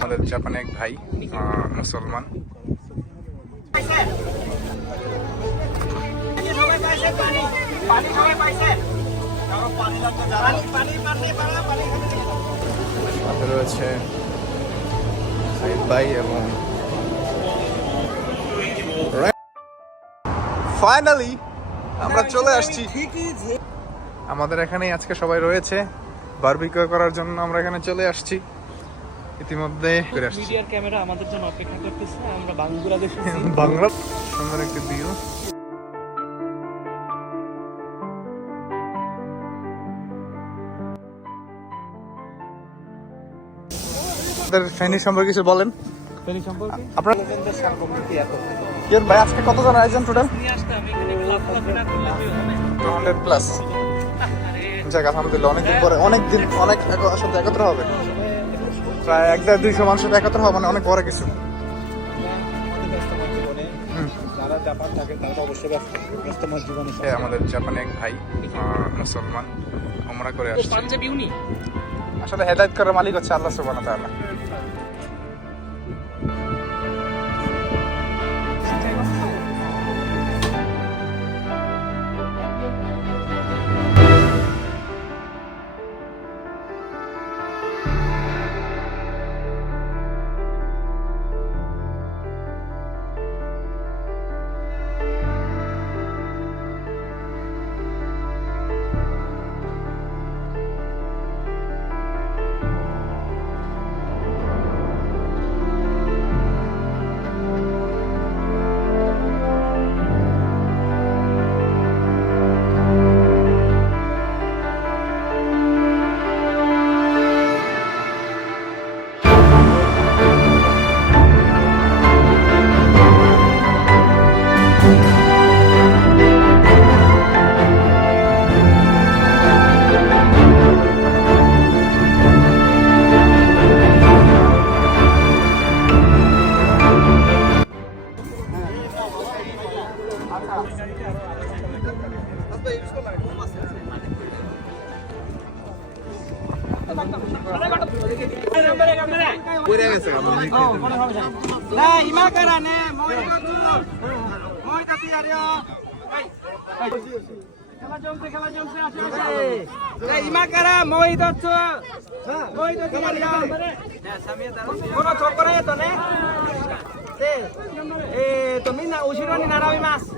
আমাদের জাপানে এক ভাই মুসলমান। রয়েছে ভাই এবং ফাইনালি আমরা চলে আসছি। আমাদের এখানেই আজকে সবাই রয়েছে। বারবিকিউ করার জন্য আমরা এখানে চলে আসছি। ইতিমধ্যে করে আসছি। মিডিয়ার ক্যামেরা আমাদের জন্য অপেক্ষা করতেছে আমরা বাংলাদেশ বাংলা সুন্দর একটি ভিউ আপনাদের ফেনী সম্পর্কে কিছু বলেন। ফেনী সম্পর্কে? আপনার ভাই আজকে কতজন আয়োজন টোটাল প্লাস যাক আলহামদুলিল্লাহ অনেকদিন পরে অনেকদিন অনেক সাথে একত্র হবে। প্রায় এক দেড় দুইশো মানুষ একত্র হবে মানে অনেক বড় কিছু। যারা জাপান থাকে তারা অবশ্যই ব্যস্ত ব্যস্তময় জীবনে সে আমাদের জাপানে এক ভাই মুসলমান। ওমরা করে আসছে। আসলে হেদায়ত করার মালিক হচ্ছে Allah 今からね、もう一つ、もう一つやるよ。い。はい今からもう一つ、もう一つやるよ。このチョコレートね。で、えっ、ー、と、みんな後ろに並びます。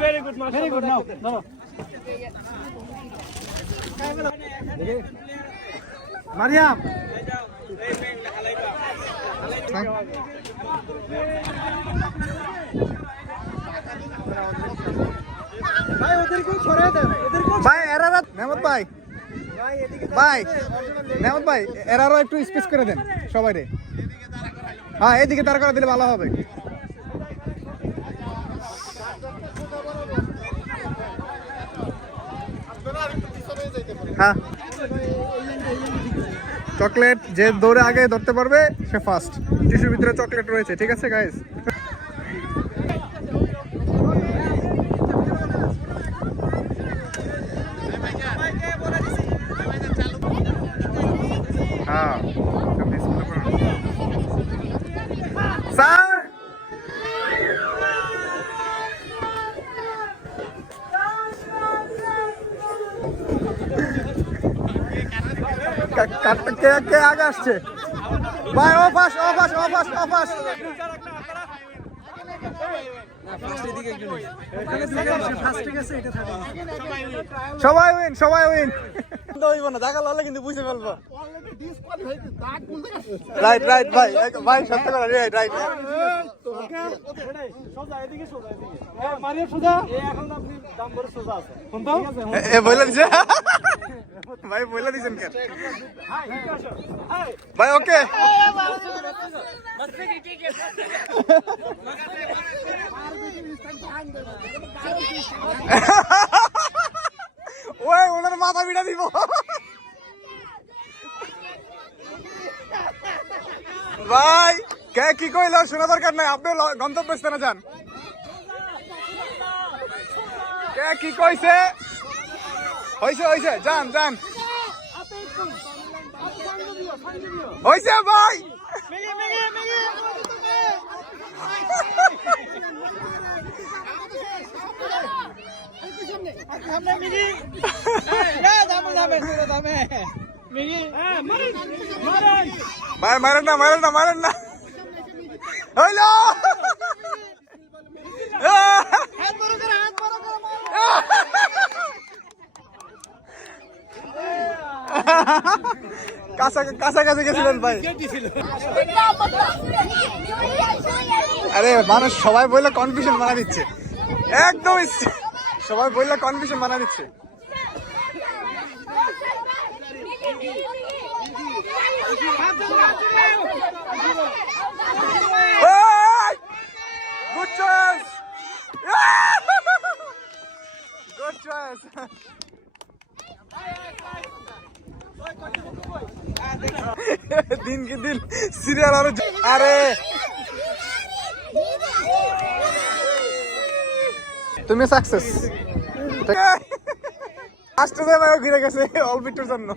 very good very good now ধরো মারিয়াম ভাই দেন ওদেরকেও ভাই। ভাই নেমত ভাই এরারও একটু স্পেস করে দেন সবাই রে হ্যাঁ এদিকে তার করে দিলে ভালো হবে। হ্যাঁ। চকলেট যে দৌড়ে আগে ধরতে পারবে, সে ফার্স্ট টিস্যুর ভিতরে চকলেট রয়েছে, ঠিক আছে গাইস হ্যাঁ স্যার কে কে আগে আসছে? ভাই ও ফাস ও অফাস ও সবাই উইন সবাই উইন হইব না দেখা ললে কিন্তু বুঝে ফেলব। রাইট রাইট ভাই ভাই সত্য কথা রাইট এ- বইলা দিছে ভাই বইলা দিছেন কেন? ভাই ওকে। মাথা বিড়া দিব। ভাই কে কি কইল? শোনা দরকার নাই। আপনি গন্তব্যস্থানে যান। কে কি কইছে? হইছে হইছে। যান যান। হইছে ভাই। মারেন না মারেন না মারেন না। হইল। কাছাকাছি আরে মানুষ সবাই বললে কনফিউশন বানা দিচ্ছে। একদম সবাই বললে কনফিউশন বানা দিচ্ছে? দিন কি দিন সিরিয়াল আরে। তুমি সাকসেস আসতে ভাই ঘিরে গেছে অল্প একটুর জন্য।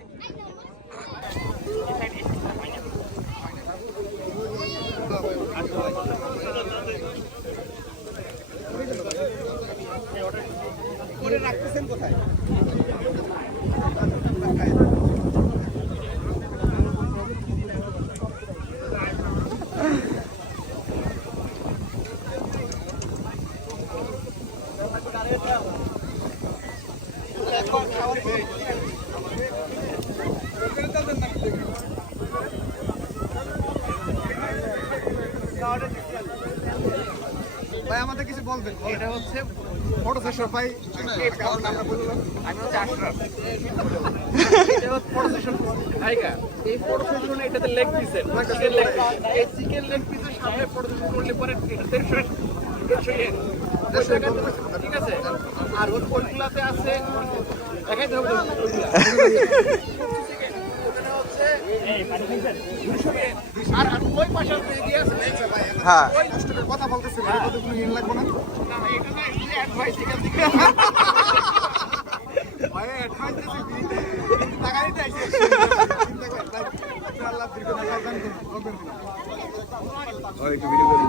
ভাই, আমাদের কিছু বলবেন। এটা হচ্ছে ফটো সেশন, ভাই। আমরা বললাম আমি হচ্ছে আশরাফ। এটা হচ্ছে ফটো সেশন। জায়গা এই ফটো সেশন এটাতে লেগ পিসের চিকেন লেগ এই চিকেন লেগ পিসের সামনে ফটো সেশন করলে পরে ঠিক আছে? আর ওর কোনগুলাতে আছে, দেখাইতে হবে হ্যাঁ। কথা বলতেছি লাগবে না না, এটা না অ্যাডভাইস এখান থেকে ভাই অ্যাডভান্স দিছি টাকা দিতে আইছি চিন্তা করেন ভাই আপনি আল্লাহ দীর্ঘ টাকা দান করবেন ওই একটু ভিডিও করি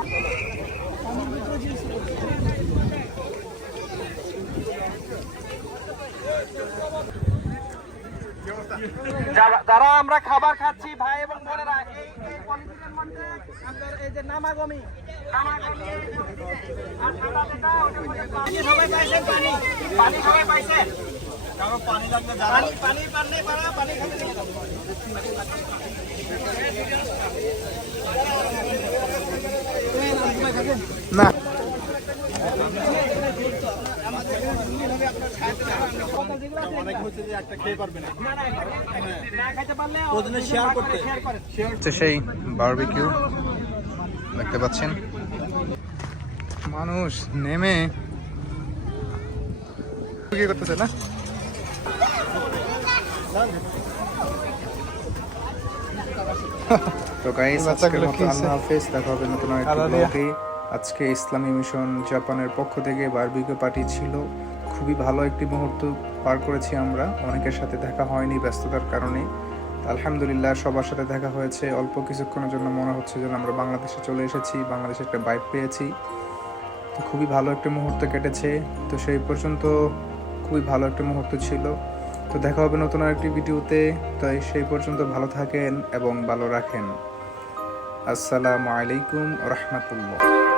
যারা- যারা আমরা খাবার খাচ্ছি ভাই এবং বোনেরা এই এই পলিটিক্যাল মঞ্চে আপনার এই যে নামাগমি নামাগমি আর ঠান্ডা যেটা, পানি সবাই পাইছেন পানি? পানি পানি পানি পানি পারা পানি খেতে দিয়ে দাও। না না, না, না খাইতে পারলে শেয়ার করতে শেয়ার করেন হচ্ছে সেই বারবিকিউ দেখতে পাচ্ছেন। মানুষ নেমে কি করতেছে না? তো গাইস আজকের মতো আল্লাহ হাফেজ দেখা হবে নতুন আজকে ইসলামী মিশন জাপানের পক্ষ থেকে বারবিকিউ পার্টি ছিল। খুবই ভালো একটি মুহূর্ত পার করেছি আমরা। অনেকের সাথে দেখা হয়নি ব্যস্ততার কারণে। আলহামদুলিল্লাহ, সবার সাথে দেখা হয়েছে। অল্প কিছুক্ষণের জন্য মনে হচ্ছে যেন আমরা বাংলাদেশে চলে এসেছি, বাংলাদেশে একটা বাইক পেয়েছি। তো খুবই ভালো একটা মুহূর্ত কেটেছে। তো সেই পর্যন্ত খুবই ভালো একটা মুহূর্ত ছিল। তো দেখা হবে নতুন আরেকটি ভিডিওতে। তাই সেই পর্যন্ত ভালো থাকেন এবং ভালো রাখেন। আসসালামু আলাইকুম রহমতুল্লাহ।